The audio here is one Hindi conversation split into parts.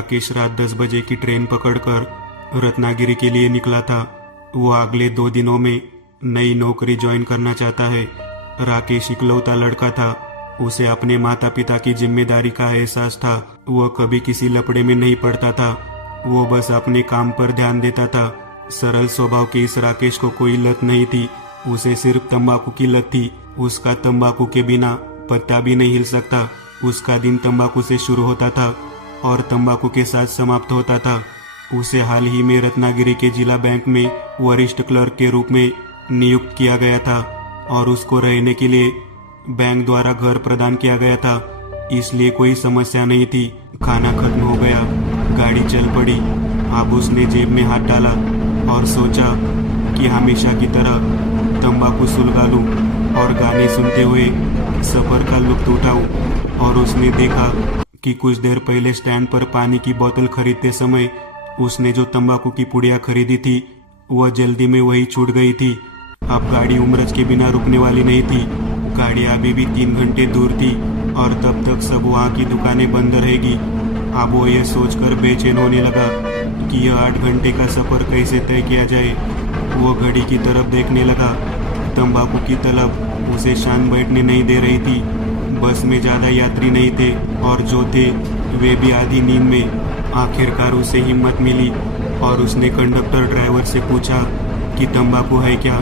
राकेश रात 10 बजे की ट्रेन पकड़कर रत्नागिरी के लिए निकला था। वो अगले 2 दिनों में नई नौकरी ज्वाइन करना चाहता है। राकेश इकलौता लड़का था। उसे अपने माता पिता की जिम्मेदारी का एहसास था। वह कभी किसी लफड़े में नहीं पड़ता था। वो बस अपने काम पर ध्यान देता था। सरल स्वभाव के इस राकेश को कोई लत नहीं थी। उसे सिर्फ तंबाकू की लत थी। उसका तंबाकू के बिना पत्ता भी नहीं हिल सकता। उसका दिन तंबाकू से शुरू होता था और तंबाकू के साथ समाप्त होता था। उसे हाल ही में रत्नागिरी के जिला बैंक में वरिष्ठ क्लर्क के रूप में नियुक्त किया गया था और उसको रहने के लिए बैंक द्वारा घर प्रदान किया गया था, इसलिए कोई समस्या नहीं थी। खाना खत्म हो गया, गाड़ी चल पड़ी। अब उसने जेब में हाथ डाला और सोचा कि हमेशा की तरह तंबाकू सुलगा लूं और गाने सुनते हुए सफर का लुत्फ उठाऊं। और उसने देखा कि कुछ देर पहले स्टैंड पर पानी की बोतल खरीदते समय उसने जो तंबाकू की पुड़िया खरीदी थी वह जल्दी में वही छूट गई थी। अब गाड़ी उमरज के बिना रुकने वाली नहीं थी। गाड़ी अभी भी 3 घंटे दूर थी और तब तक सब वहाँ की दुकानें बंद रहेगी। अब वो ये सोचकर बेचैन होने लगा कि यह 8 घंटे का सफर कैसे तय किया जाए। वो घड़ी की तरफ देखने लगा। तंबाकू की तलब उसे शांत बैठने नहीं दे रही थी। बस में ज्यादा यात्री नहीं थे और जो थे वे भी आधी नींद में। आखिरकार उसे हिम्मत मिली और उसने कंडक्टर ड्राइवर से पूछा कि तंबाकू है क्या,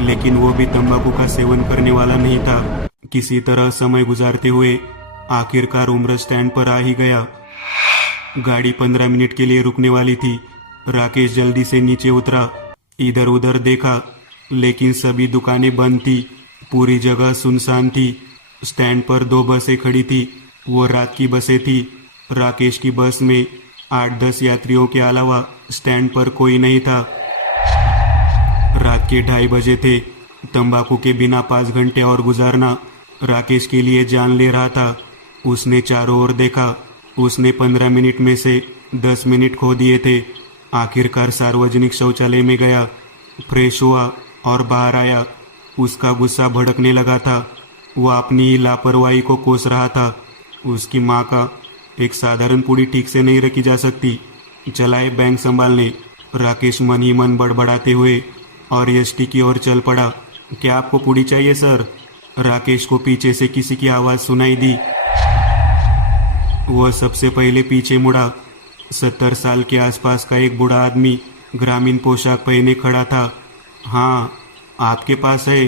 लेकिन वो भी तंबाकू का सेवन करने वाला नहीं था। किसी तरह समय गुजारते हुए आखिरकार उमरज स्टैंड पर आ ही गया। गाड़ी 15 मिनट के लिए रुकने वाली थी। राकेश जल्दी से नीचे उतरा, इधर उधर देखा, लेकिन सभी दुकानें बंद थी। पूरी जगह सुनसान थी। स्टैंड पर 2 बसें खड़ी थी। वो रात की बसें थी। राकेश की बस में 8-10 यात्रियों के अलावा स्टैंड पर कोई नहीं था। रात के 2:30 बजे थे। तंबाकू के बिना 5 घंटे और गुजारना राकेश के लिए जान ले रहा था। उसने चारों ओर देखा। उसने 15 मिनट में से 10 मिनट खो दिए थे। आखिरकार सार्वजनिक शौचालय में गया, फ्रेश हुआ और बाहर आया। उसका गुस्सा भड़कने लगा था। वह अपनी ही लापरवाही को कोस रहा था। उसकी माँ का एक साधारण पूड़ी ठीक से नहीं रखी जा सकती, चलाए बैंक संभालने। राकेश मन ही मन बड़बड़ाते हुए और एसटी की ओर चल पड़ा। क्या आपको पूड़ी चाहिए सर? राकेश को पीछे से किसी की आवाज सुनाई दी। वह सबसे पहले पीछे मुड़ा। 70 साल के आसपास का एक बूढ़ा आदमी ग्रामीण पोशाक पहने खड़ा था। हाँ, आपके पास है?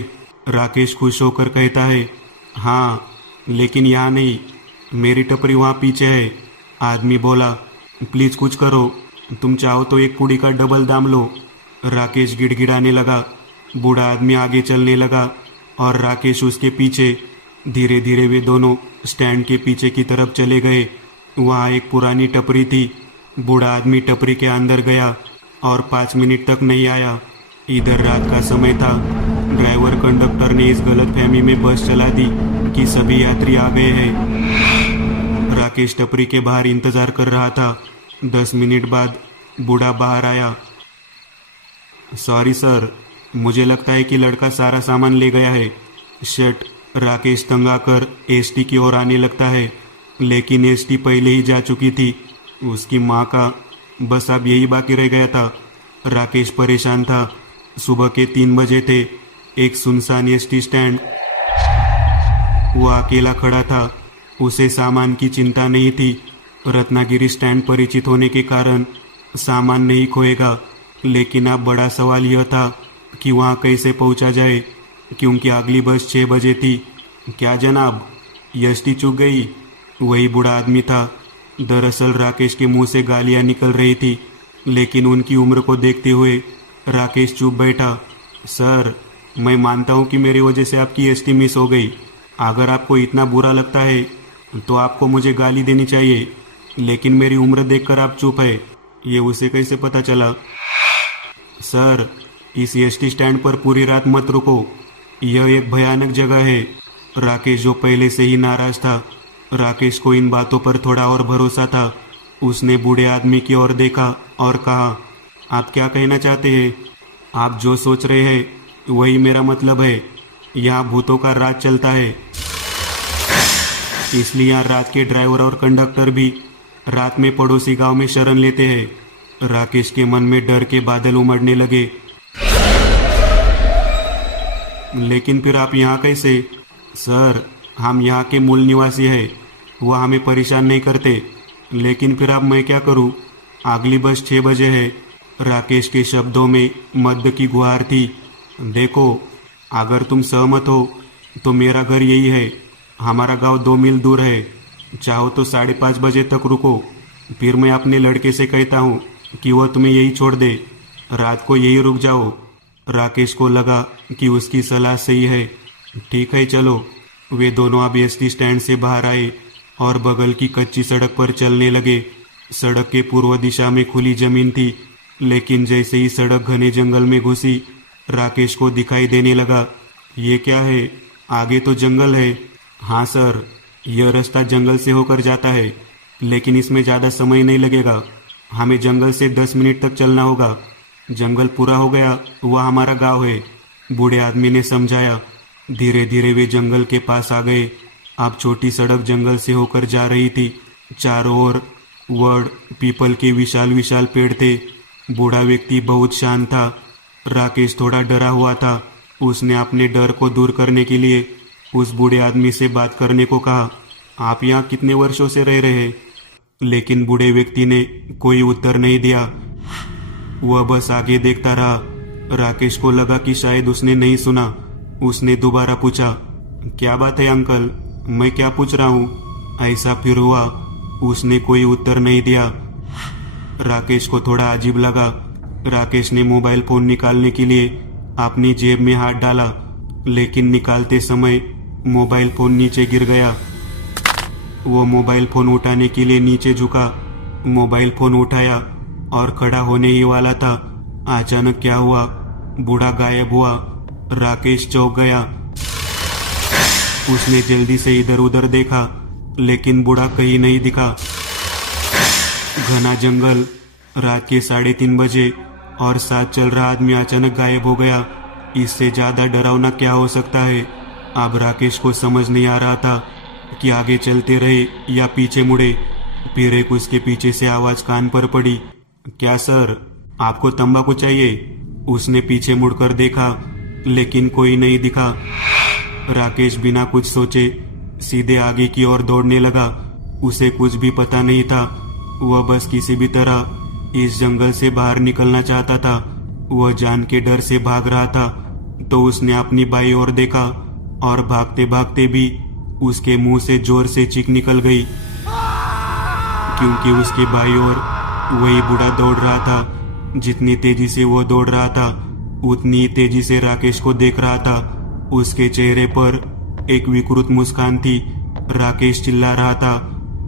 राकेश खुश होकर कहता है। हाँ, लेकिन यहाँ नहीं, मेरी टपरी वहाँ पीछे है। आदमी बोला, प्लीज कुछ करो, तुम चाहो तो एक पूड़ी का डबल दाम लो। राकेश गिड़गिड़ाने लगा। बूढ़ा आदमी आगे चलने लगा और राकेश उसके पीछे। धीरे धीरे वे दोनों स्टैंड के पीछे की तरफ चले गए। वहाँ एक पुरानी टपरी थी। बूढ़ा आदमी टपरी के अंदर गया और 5 मिनट तक नहीं आया। इधर रात का समय था। ड्राइवर कंडक्टर ने इस गलतफहमी में बस चला दी कि सभी यात्री आ गए हैं। राकेश टपरी के बाहर इंतजार कर रहा था। 10 मिनट बाद बूढ़ा बाहर आया। सॉरी सर, मुझे लगता है कि लड़का सारा सामान ले गया है। शट। राकेश तंगा कर एसटी की ओर आने लगता है, लेकिन एसटी पहले ही जा चुकी थी। उसकी माँ का बस अब यही बाकी रह गया था। राकेश परेशान था। सुबह के 3 बजे थे। एक सुनसान एसटी स्टैंड। वो अकेला खड़ा था। उसे सामान की चिंता नहीं थी। रत्नागिरी स्टैंड परिचित होने के कारण सामान नहीं खोएगा, लेकिन अब बड़ा सवाल यह था कि वहाँ कैसे पहुँचा जाए, क्योंकि अगली बस 6 बजे थी। क्या जनाब, एसटी चूक गई? वही बूढ़ा आदमी था। दरअसल राकेश के मुंह से गालियाँ निकल रही थी, लेकिन उनकी उम्र को देखते हुए राकेश चुप बैठा। सर, मैं मानता हूँ कि मेरी वजह से आपकी एसटी मिस हो गई। अगर आपको इतना बुरा लगता है तो आपको मुझे गाली देनी चाहिए, लेकिन मेरी उम्र देखकर आप चुप है, ये उसे कैसे पता चला? सर, इस एसटी स्टैंड पर पूरी रात मत रुको, यह एक भयानक जगह है। राकेश जो पहले से ही नाराज था, राकेश को इन बातों पर थोड़ा और भरोसा था। उसने बूढ़े आदमी की ओर देखा और कहा, आप क्या कहना चाहते हैं? आप जो सोच रहे हैं वही मेरा मतलब है। यहाँ भूतों का राज चलता है, इसलिए यहाँ रात के ड्राइवर और कंडक्टर भी रात में पड़ोसी गांव में शरण लेते हैं। राकेश के मन में डर के बादल उमड़ने लगे। लेकिन फिर आप यहाँ कैसे? सर, हम यहाँ के मूल निवासी हैं, वह हमें परेशान नहीं करते। लेकिन फिर अब मैं क्या करूँ? अगली बस 6 बजे है। राकेश के शब्दों में मद्य की गुहार थी। देखो, अगर तुम सहमत हो तो मेरा घर यही है। हमारा गांव 2 मील दूर है। चाहो तो 5:30 बजे तक रुको, फिर मैं अपने लड़के से कहता हूँ कि वह तुम्हें यही छोड़ दे। रात को यही रुक जाओ। राकेश को लगा कि उसकी सलाह सही है। ठीक है, चलो। वे दोनों अब एसटी स्टैंड से बाहर आए और बगल की कच्ची सड़क पर चलने लगे। सड़क के पूर्व दिशा में खुली जमीन थी, लेकिन जैसे ही सड़क घने जंगल में घुसी, राकेश को दिखाई देने लगा। ये क्या है? आगे तो जंगल है। हाँ सर, यह रास्ता जंगल से होकर जाता है, लेकिन इसमें ज़्यादा समय नहीं लगेगा। हमें जंगल से 10 मिनट तक चलना होगा। जंगल पूरा हो गया, वह हमारा गांव है, बूढ़े आदमी ने समझाया। धीरे धीरे वे जंगल के पास आ गए। अब छोटी सड़क जंगल से होकर जा रही थी। चारों ओर वड, पीपल के विशाल विशाल पेड़ थे। बूढ़ा व्यक्ति बहुत शांत था। राकेश थोड़ा डरा हुआ था। उसने अपने डर को दूर करने के लिए उस बूढ़े आदमी से बात करने को कहा। आप यहाँ कितने वर्षों से रह रहे हैं? लेकिन बूढ़े व्यक्ति ने कोई उत्तर नहीं दिया। वह बस आगे देखता रहा। राकेश को लगा कि शायद उसने नहीं सुना। उसने दोबारा पूछा, क्या बात है अंकल? मैं क्या पूछ रहा हूँ? ऐसा फिर हुआ। उसने कोई उत्तर नहीं दिया। राकेश को थोड़ा अजीब लगा। राकेश ने मोबाइल फोन निकालने के लिए अपनी जेब में हाथ डाला, लेकिन निकालते समय मोबाइल फोन नीचे गिर गया। वो मोबाइल फोन उठाने के लिए नीचे झुका। मोबाइल फोन उठाया और खड़ा होने ही वाला था। अचानक क्या हुआ? बूढ़ा गायब हुआ। राकेश चौंक गया। उसने जल्दी से इधर उधर देखा, लेकिन बूढ़ा कहीं नहीं दिखा। घना जंगल, रात के 3:30 बजे, और साथ चल रहा आदमी अचानक गायब हो गया। इससे ज्यादा डरावना क्या हो सकता है? अब राकेश को समझ नहीं आ रहा था कि आगे चलते रहे या पीछे मुड़े। फिर एक उसके पीछे से आवाज कान पर पड़ी, क्या सर, आपको तंबाकू चाहिए? उसने पीछे मुड़कर देखा, लेकिन कोई नहीं दिखा। राकेश बिना कुछ सोचे सीधे आगे की ओर दौड़ने लगा। उसे कुछ भी पता नहीं था। वह बस किसी भी तरह इस जंगल से बाहर निकलना चाहता था। वह जान के डर से भाग रहा था तो उसने अपनी बाईं ओर देखा, और भागते भागते भी उसके मुंह से जोर से चीख निकल गई, क्योंकि उसके बाईं ओर वही बूढ़ा दौड़ रहा था। जितनी तेजी से वो दौड़ रहा था, उतनी ही तेजी से राकेश को देख रहा था। उसके चेहरे पर एक विकृत मुस्कान थी। राकेश चिल्ला रहा था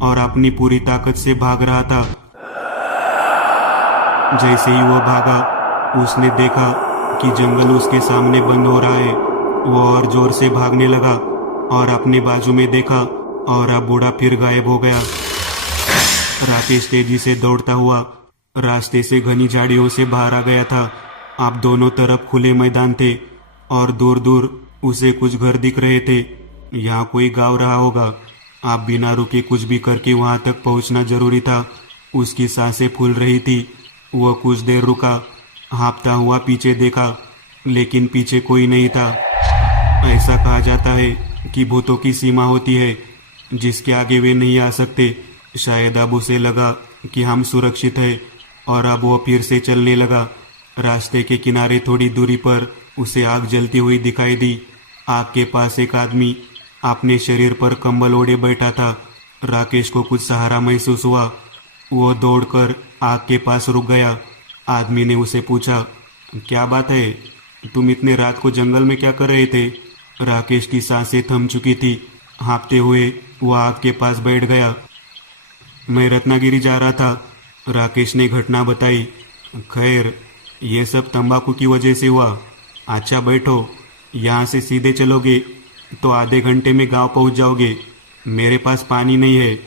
और अपनी पूरी ताकत से भाग रहा था। जैसे ही वो भागा, उसने देखा कि जंगल उसके सामने बंद हो रहा है। वो और जोर से भागने लगा और अपने बाजू में देखा, और अब बूढ़ा फिर गायब हो गया। राकेश तेजी से दौड़ता हुआ रास्ते से घनी झाड़ियों से बाहर आ गया था। अब दोनों तरफ खुले मैदान थे और दूर दूर उसे कुछ घर दिख रहे थे। यहाँ कोई गांव रहा होगा। आप बिना रुके कुछ भी करके वहां तक पहुंचना जरूरी था। उसकी सांसें फूल रही थी। वह कुछ देर रुका, हाँफता हुआ पीछे देखा, लेकिन पीछे कोई नहीं था। ऐसा कहा जाता है कि भूतों की सीमा होती है जिसके आगे वे नहीं आ सकते। शायद अब उसे लगा कि हम सुरक्षित हैं, और अब वो फिर से चलने लगा। रास्ते के किनारे थोड़ी दूरी पर उसे आग जलती हुई दिखाई दी। आग के पास एक आदमी अपने शरीर पर कंबल ओढ़े बैठा था। राकेश को कुछ सहारा महसूस हुआ। वो दौड़कर आग के पास रुक गया। आदमी ने उसे पूछा, क्या बात है, तुम इतने रात को जंगल में क्या कर रहे थे? राकेश की सांसें थम चुकी थी। हाँफते हुए वो आग के पास बैठ गया। मैं रत्नागिरी जा रहा था, राकेश ने घटना बताई। खैर, ये सब तंबाकू की वजह से हुआ। अच्छा बैठो, यहाँ से सीधे चलोगे तो आधे घंटे में गांव पहुँच जाओगे। मेरे पास पानी नहीं है,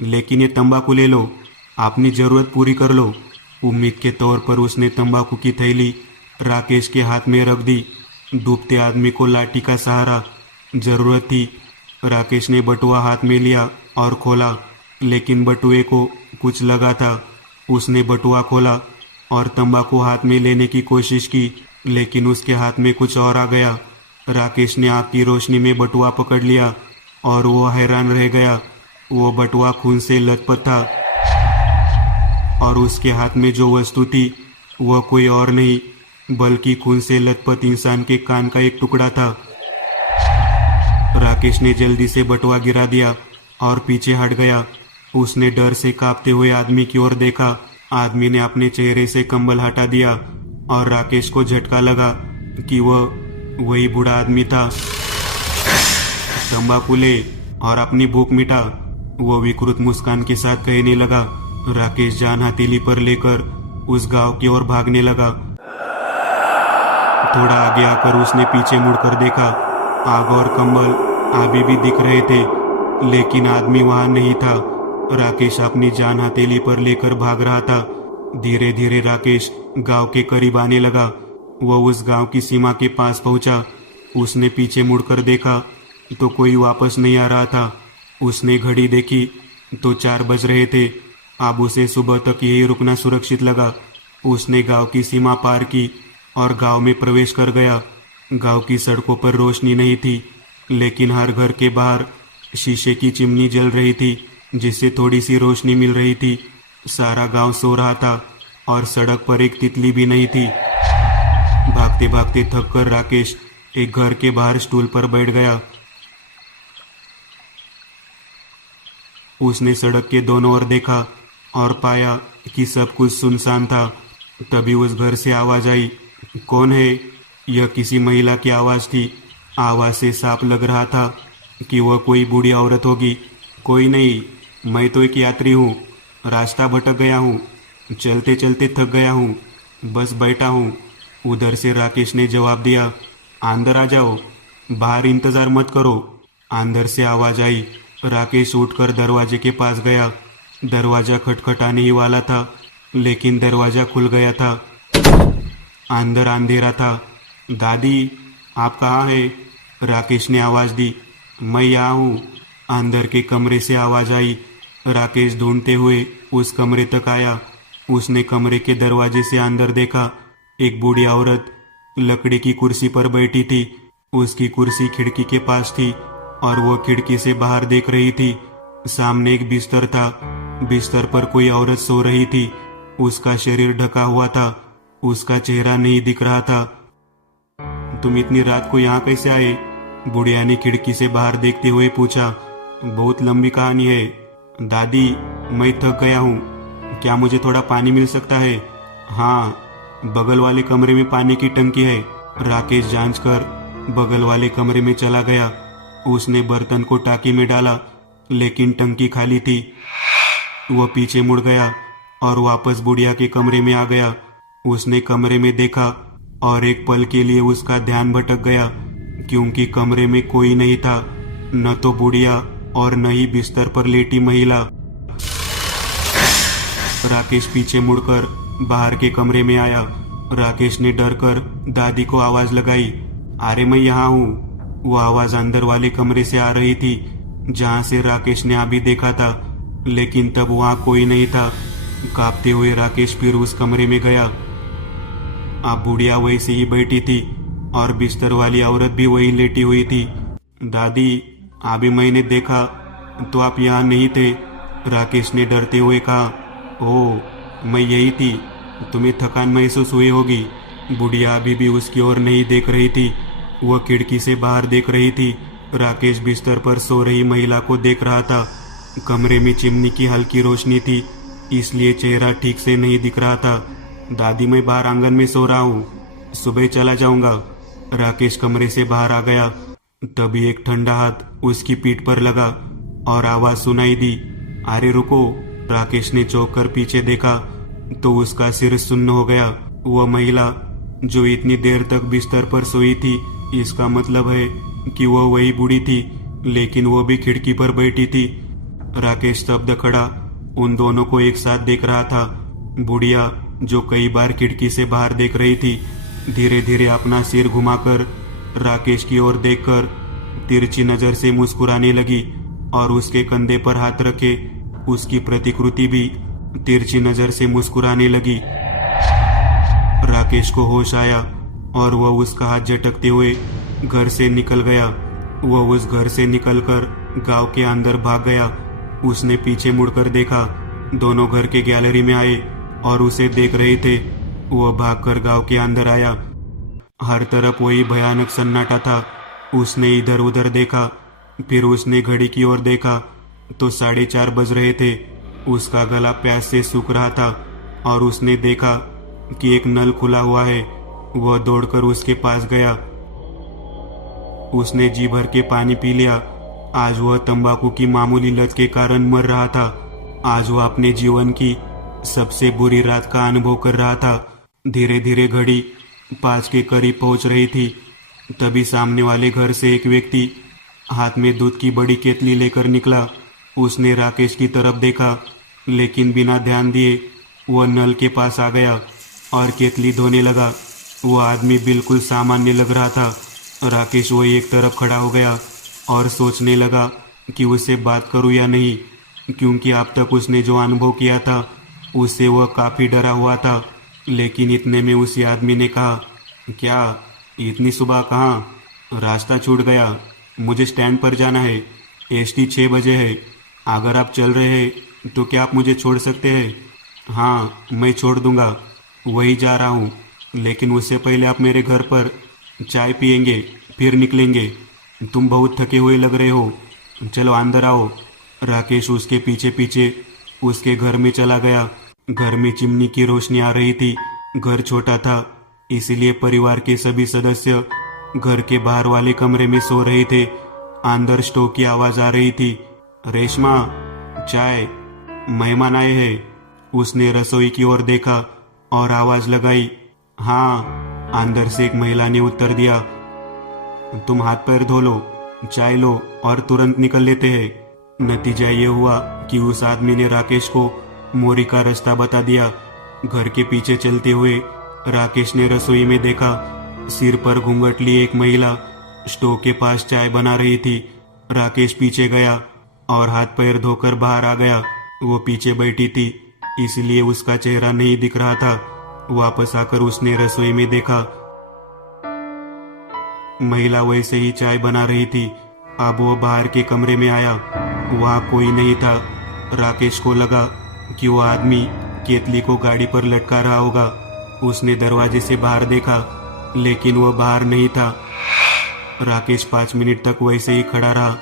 लेकिन ये तंबाकू ले लो, अपनी ज़रूरत पूरी कर लो। उम्मीद के तौर पर उसने तंबाकू की थैली राकेश के हाथ में रख दी। डूबते आदमी को लाठी का सहारा जरूरत थी। राकेश ने बटुआ हाथ में लिया और खोला, लेकिन बटुए को कुछ लगा था। उसने बटुआ खोला और तंबाकू हाथ में लेने की कोशिश की, लेकिन उसके हाथ में कुछ और आ गया। राकेश ने आग की रोशनी में बटुआ पकड़ लिया और वो हैरान रह गया। वो बटुआ खून से लथपथ था और उसके हाथ में जो वस्तु थी वह कोई और नहीं बल्कि खून से लथपथ इंसान के कान का एक टुकड़ा था। राकेश ने जल्दी से बटुआ गिरा दिया और पीछे हट गया। उसने डर से कांपते हुए आदमी की ओर देखा। आदमी ने अपने चेहरे से कंबल हटा दिया और राकेश को झटका लगा कि वह वही बूढ़ा आदमी था। तंबाकू ले और अपनी भूख मिटा, वो विकृत मुस्कान के साथ कहने लगा। राकेश जान हथेली पर लेकर उस गांव की ओर भागने लगा। थोड़ा आगे आकर उसने पीछे मुड़कर देखा। आग और कंबल अभी भी दिख रहे थे, लेकिन आदमी वहां नहीं था। राकेश अपनी जान हथेली पर लेकर भाग रहा था। धीरे धीरे राकेश गांव के करीब आने लगा। वह उस गांव की सीमा के पास पहुंचा। उसने पीछे मुड़कर देखा तो कोई वापस नहीं आ रहा था। उसने घड़ी देखी तो 4 बज रहे थे। अब उसे सुबह तक यही रुकना सुरक्षित लगा। उसने गांव की सीमा पार की और गांव में प्रवेश कर गया। गांव की सड़कों पर रोशनी नहीं थी, लेकिन हर घर के बाहर शीशे की चिमनी जल रही थी, जिससे थोड़ी सी रोशनी मिल रही थी। सारा गांव सो रहा था और सड़क पर एक तितली भी नहीं थी। भागते भागते थक कर राकेश एक घर के बाहर स्टूल पर बैठ गया। उसने सड़क के दोनों ओर देखा और पाया कि सब कुछ सुनसान था। तभी उस घर से आवाज आई। कौन है? यह किसी महिला की आवाज थी। आवाज से साफ लग रहा था कि वह कोई बूढ़ी औरत होगी। कोई नहीं, मैं तो एक यात्री हूँ। रास्ता भटक गया हूँ, चलते चलते थक गया हूँ, बस बैठा हूँ। उधर से राकेश ने जवाब दिया। अंदर आ जाओ, बाहर इंतजार मत करो। अंदर से आवाज आई। राकेश उठकर दरवाजे के पास गया। दरवाजा खटखटाने ही वाला था, लेकिन दरवाजा खुल गया था। अंदर अंधेरा था। दादी, आप कहाँ हैं? राकेश ने आवाज दी। मैं यहाँ हूँ। अंदर के कमरे से आवाज आई। राकेश ढूंढते हुए उस कमरे तक आया। उसने कमरे के दरवाजे से अंदर देखा। एक बूढ़ी औरत लकड़ी की कुर्सी पर बैठी थी। उसकी कुर्सी खिड़की के पास थी और वो खिड़की से बाहर देख रही थी। सामने एक बिस्तर था। बिस्तर पर कोई औरत सो रही थी। उसका शरीर ढका हुआ था। उसका चेहरा नहीं दिख रहा था। तुम इतनी रात को यहाँ कैसे आए? बुढ़िया ने खिड़की से बाहर देखते हुए पूछा। बहुत लंबी कहानी है दादी, मैं थक गया हूँ। क्या मुझे थोड़ा पानी मिल सकता है? हाँ, बगल वाले कमरे में पानी की टंकी है। राकेश जांच कर बगल वाले कमरे में चला गया। उसने बर्तन को टाकी में डाला, लेकिन टंकी खाली थी। वह पीछे मुड़ गया और वापस बुढ़िया के कमरे में आ गया। उसने कमरे में देखा और एक पल के लिए उसका ध्यान भटक गया, क्योंकि कमरे में कोई नहीं था, न तो बुढ़िया और न ही बिस्तर पर लेटी महिला। राकेश पीछे मुड़कर बाहर के कमरे में आया। राकेश ने डर कर दादी को आवाज लगाई। अरे मैं यहाँ हूँ। वो आवाज अंदर वाले कमरे से आ रही थी, जहाँ से राकेश ने अभी देखा था, लेकिन तब वहाँ कोई नहीं था। कांपते हुए राकेश फिर उस कमरे में गया। अब बुढ़िया वैसे ही बैठी थी और बिस्तर वाली औरत भी वही लेटी हुई थी। दादी, अभी मैंने देखा तो आप यहाँ नहीं थे। राकेश ने डरते हुए कहा। ओह, मैं यही थी। तुम्हें थकान महसूस हुई होगी। बुढ़िया अभी भी उसकी ओर नहीं देख रही थी। वह खिड़की से बाहर देख रही थी। राकेश बिस्तर पर सो रही महिला को देख रहा था। कमरे में चिमनी की हल्की रोशनी थी, इसलिए चेहरा ठीक से नहीं दिख रहा था। दादी, मैं बाहर आंगन में सो रहा हूँ, सुबह चला जाऊंगा। राकेश कमरे से बाहर आ गया। तभी एक ठंडा हाथ उसकी पीठ पर लगा और आवाज सुनाई दी। अरे रुको। राकेश ने चौंक कर पीछे देखा तो उसका सिर सुन्न हो गया। वह महिला जो इतनी देर तक बिस्तर पर सोई थी, इसका मतलब है कि वह वही बूढ़ी थी, लेकिन वो भी खिड़की पर बैठी थी। राकेश स्तब्ध खड़ा उन दोनों को एक साथ देख रहा था। बुढ़िया जो कई बार खिड़की से बाहर देख रही थी, धीरे धीरे अपना सिर घुमाकर राकेश की ओर देखकर तिरछी नजर से मुस्कुराने लगी और उसके कंधे पर हाथ रखे उसकी प्रतिकृति भी तिरछी नजर से मुस्कुराने लगी। राकेश को होश आया और वह उसका हाथ झटकते हुए घर से निकल गया। वह उस घर से निकलकर गांव के अंदर भाग गया। उसने पीछे मुड़कर देखा, दोनों घर के गैलरी में आए और उसे देख रहे थे। वह भागकर गांव के अंदर आया। हर तरफ वही भयानक सन्नाटा था। उसने इधर उधर देखा, फिर उसने घड़ी की ओर देखा तो 4:30 बज रहे थे। उसका गला प्यास से सूख रहा था और उसने देखा कि एक नल खुला हुआ है। वह दौड़कर उसके पास गया। उसने जी भर के पानी पी लिया। आज वह तंबाकू की मामूली लत के कारण मर रहा था। आज वह अपने जीवन की सबसे बुरी रात का अनुभव कर रहा था। धीरे धीरे घड़ी 5 के करीब पहुंच रही थी। तभी सामने वाले घर से एक व्यक्ति हाथ में दूध की बड़ी केतली लेकर निकला। उसने राकेश की तरफ देखा, लेकिन बिना ध्यान दिए वह नल के पास आ गया और केतली धोने लगा। वह आदमी बिल्कुल सामान्य लग रहा था। राकेश वही एक तरफ खड़ा हो गया और सोचने लगा कि उससे बात करूं या नहीं, क्योंकि अब तक उसने जो अनुभव किया था उससे वह काफी डरा हुआ था। लेकिन इतने में उसी आदमी ने कहा, क्या इतनी सुबह कहाँ? रास्ता छूट गया, मुझे स्टैंड पर जाना है। एसटी 6 बजे है। अगर आप चल रहे हैं तो क्या आप मुझे छोड़ सकते हैं? हाँ, मैं छोड़ दूंगा, वही जा रहा हूँ, लेकिन उससे पहले आप मेरे घर पर चाय पियेंगे, फिर निकलेंगे। तुम बहुत थके हुए लग रहे हो, चलो अंदर आओ। राकेश उसके पीछे पीछे उसके घर में चला गया। घर में चिमनी की रोशनी आ रही थी। घर छोटा था, इसलिए परिवार के सभी सदस्य घर के बाहर वाले कमरे में सो रहे थे। अंदर स्टोव की आवाज आ रही थी। रेशमा, चाय, मेहमान आए हैं। उसने रसोई की ओर देखा और आवाज लगाई। हाँ, अंदर से एक महिला ने उत्तर दिया। तुम हाथ पैर धो लो, चाय लो और तुरंत निकल लेते हैं। नतीजा ये हुआ कि उस आदमी ने राकेश को मोरी का रास्ता बता दिया। घर के पीछे चलते हुए राकेश ने रसोई में देखा, सिर पर घूंघट लिए एक महिला स्टोव के पास चाय बना रही थी। राकेश पीछे गया और हाथ पैर धोकर बाहर आ गया। वो पीछे बैठी थी, इसलिए उसका चेहरा नहीं दिख रहा था। वापस आकर उसने रसोई में देखा, महिला वैसे ही चाय बना रही थी। अब वो बाहर के कमरे में आया, वहां कोई नहीं था। राकेश को लगा कि वो आदमी केतली को गाड़ी पर लटका रहा होगा। उसने दरवाजे से बाहर देखा, लेकिन वह बाहर नहीं था। राकेश 5 मिनट तक वैसे ही खड़ा रहा।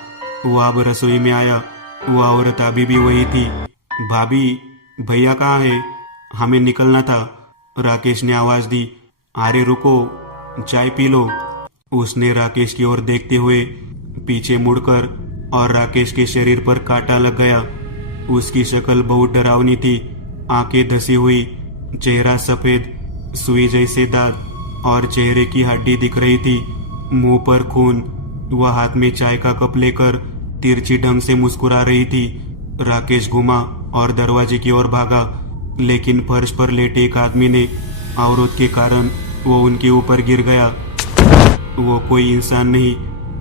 वह अब रसोई में आया। वह औरत अभी भी वही थी। भाभी, भैया कहाँ है? हमें निकलना था। राकेश ने आवाज दी। अरे रुको, चाय पी लो। उसने राकेश की ओर देखते हुए पीछे मुड़कर और राकेश के शरीर पर कांटा लग गया। उसकी शक्ल बहुत डरावनी थी, आंखें धसी हुई, चेहरा सफेद, सुई जैसे दांत और चेहरे की हड्डी दिख रही थी। मुंह पर खून। वह हाथ में चाय का कप लेकर तिरछी ढंग से मुस्कुरा रही थी। राकेश घुमा और दरवाजे की ओर भागा, लेकिन फर्श पर लेटे एक आदमी ने अवरोध के कारण वो उनके ऊपर गिर गया। वो कोई इंसान नहीं,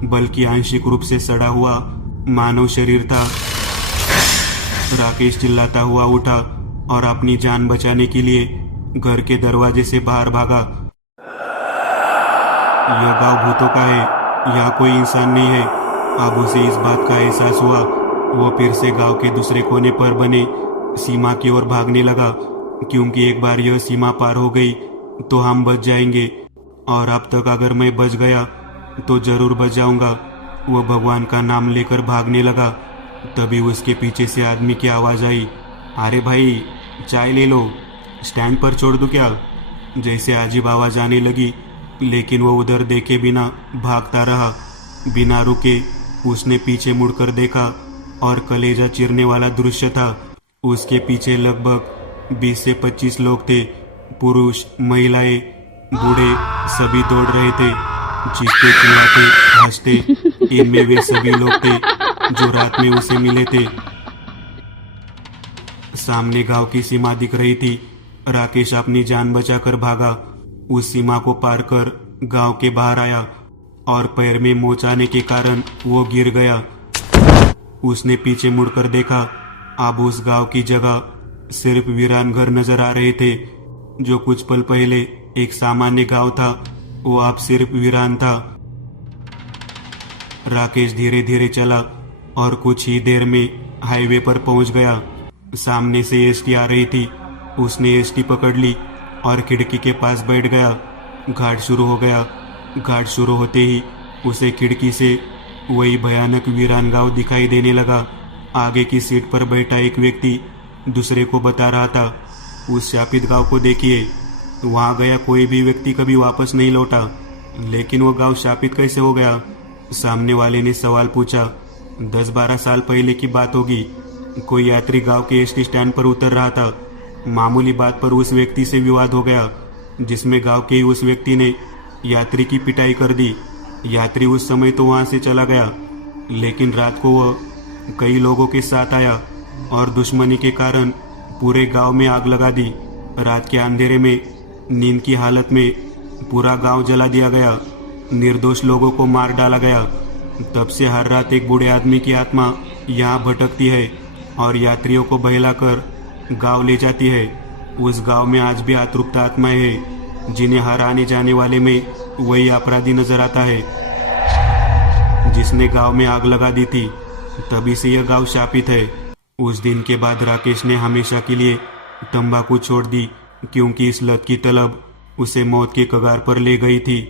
बल्कि आंशिक रूप से सड़ा हुआ मानव शरीर था। राकेश चिल्लाता हुआ उठा और अपनी जान बचाने के लिए घर के दरवाजे से बाहर भागा। यह गांव भूतों का है, यहाँ कोई इंसान नहीं है। अब उसे इस बात का एहसास हुआ। वो फिर से गांव के दूसरे कोने पर बने सीमा की ओर भागने लगा, क्योंकि एक बार यह सीमा पार हो गई तो हम बच जाएंगे, और अब तक अगर मैं बच गया तो जरूर बच जाऊंगा। वो भगवान का नाम लेकर भागने लगा। तभी उसके पीछे से आदमी की आवाज आई, अरे भाई, चाय ले लो, स्टैंड पर छोड़ दूं क्या? जैसे अजीब आवाज आने लगी, लेकिन वो उधर देखे बिना भागता रहा। बिना रुके उसने पीछे मुड़कर देखा और कलेजा चीरने वाला दृश्य था। उसके पीछे लगभग 20 से 25 लोग थे। पुरुष, महिलाएं, बूढ़े सभी दौड़ रहे थे, चीखते चिल्लाते हंसते। इनमें वे सभी लोग थे जो रात में उसे मिले थे। सामने गांव की सीमा दिख रही थी। राकेश अपनी जान बचाकर भागा। उस सीमा को पार कर गांव के बाहर आया और पैर में मोच आने के कारण वो गिर गया। उसने पीछे मुड़कर देखा अब उस गांव की जगह सिर्फ वीरान घर नजर आ रहे थे। जो कुछ पल पहले एक सामान्य गांव था, वो अब सिर्फ वीरान था। राकेश धीरे धीरे चला और कुछ ही देर में हाईवे पर पहुंच गया। सामने से एसटी आ रही थी। उसने एसटी पकड़ ली और खिड़की के पास बैठ गया। घाट शुरू हो गया। घाट शुरू होते ही उसे खिड़की से वही भयानक वीरान गांव दिखाई देने लगा। आगे की सीट पर बैठा एक व्यक्ति दूसरे को बता रहा था, उस शापित गांव को देखिए, वहां गया कोई भी व्यक्ति कभी वापस नहीं लौटा। लेकिन वो गांव शापित कैसे हो गया? सामने वाले ने सवाल पूछा। 10-12 साल पहले की बात होगी। कोई यात्री गांव के एसटी स्टैंड पर उतर रहा था। मामूली बात पर उस व्यक्ति से विवाद हो गया, जिसमें गांव के ही उस व्यक्ति ने यात्री की पिटाई कर दी। यात्री उस समय तो वहां से चला गया, लेकिन रात को वह कई लोगों के साथ आया और दुश्मनी के कारण पूरे गांव में आग लगा दी। रात के अंधेरे में नींद की हालत में पूरा गांव जला दिया गया। निर्दोष लोगों को मार डाला गया। तब से हर रात एक बूढ़े आदमी की आत्मा यहाँ भटकती है और यात्रियों को बहलाकर गांव ले जाती है। उस गांव में आज भी अतृप्त आत्माएं हैं, जिन्हें हर आने जाने वाले में वही अपराधी नजर आता है जिसने गांव में आग लगा दी थी। तभी से यह गांव शापित है। उस दिन के बाद राकेश ने हमेशा के लिए तंबाकू छोड़ दी, क्योंकि इस लत की तलब उसे मौत के कगार पर ले गई थी।